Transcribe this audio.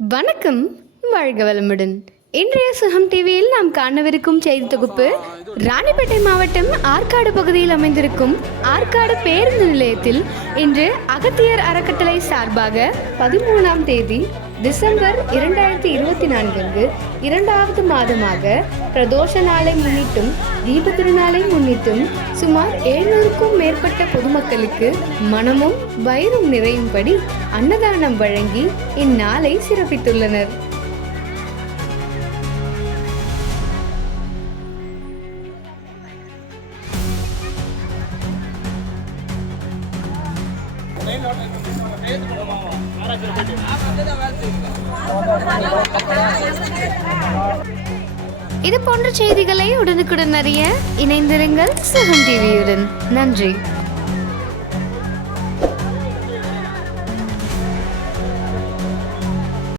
வணக்கம் வாழ்க வளமுடன். இன்றைய சுகம் டிவியில் நாம் காணவிருக்கும் செய்தி தொகுப்பு ராணிப்பேட்டை மாவட்டம் ஆற்காடு பகுதியில் அமைந்திருக்கும் ஆற்காடு பேருந்து நிலையத்தில் இன்று அகத்தியர் அறக்கட்டளை சார்பாக பதிமூணாம் தேதி டிசம்பர் இரண்டாயிரத்தி இருபத்தி நான்கு இரண்டாவது மாதமாக பிரதோஷ நாளை முன்னிட்டும் தீப திருநாளை முன்னிட்டும் சுமார் எழுநூறுக்கும் மேற்பட்ட பொதுமக்களுக்கு மனமும் வயிறும் நிறையும்படி அன்னதானம் வழங்கி இந்நாளை சிறப்பித்துள்ளனர். இது போன்ற செய்திகளை உடனுக்குடன் அறிய இணைந்திருங்கள் சுகம் டிவியுடன். நன்றி.